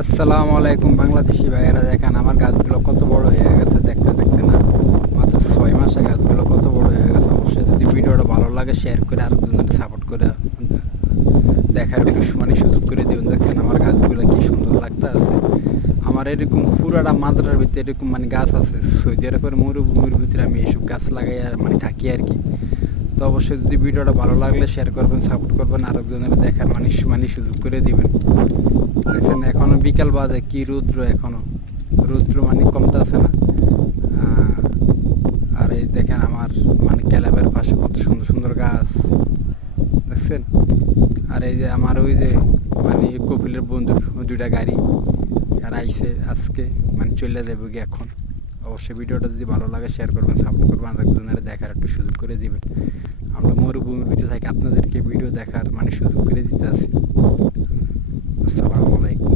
আসসালামু আলাইকুম বাংলাদেশি ভাইয়েরা, দেখেন আমার গাছগুলো কত বড় হয়ে গেছে। দেখতে দেখতে না মাত্র 6 মাসে গাছগুলো কত বড় হয়ে গেছে। অবশ্যই যদি ভিডিওটা ভালো লাগে শেয়ার করে আরেকজনকে সাপোর্ট করে দেখার একটু মানে সুযোগ করে দিবেন। দেখছেন আমার গাছগুলো কি সুন্দর লাগতে আছে। আমার এরকম পুরাটা মাদ্রার ভিতরে এরকম মানে গাছ আছে। সৌদি আরবের মরুভূমির ভিতরে আমি এইসব গাছ লাগাই আর মানে থাকি আর কি। তো অবশ্যই যদি ভিডিওটা ভালো লাগলে শেয়ার করবেন, সাপোর্ট করবেন, আরেকজনের দেখার মানে সুযোগ করে দিবেন। দেখছেন এখনো বিকাল বাজে, কি রৌদ্র, এখনো রৌদ্র মানে কমতেছে না। আর এই দেখেন আমার মানে ক্যালাবের পাশে কত সুন্দর সুন্দর গাছ দেখছেন। আর এই যে আমার ওই যে মানে কপিলের বন্ধুর দুইটা গাড়ি আর আইসে আজকে মানে চলে যাবে কি এখন। অবশ্যই ভিডিওটা যদি ভালো লাগে শেয়ার করবেন, সাপোর্ট করবেন, আরেকজনের দেখার একটু সুযোগ করে দিবেন। আমরা মরুভূমির ভিতরে থাকি, আপনাদেরকে ভিডিও দেখার মানে সুযোগ করে দিতে আছি। আসসালামু আলাইকুম।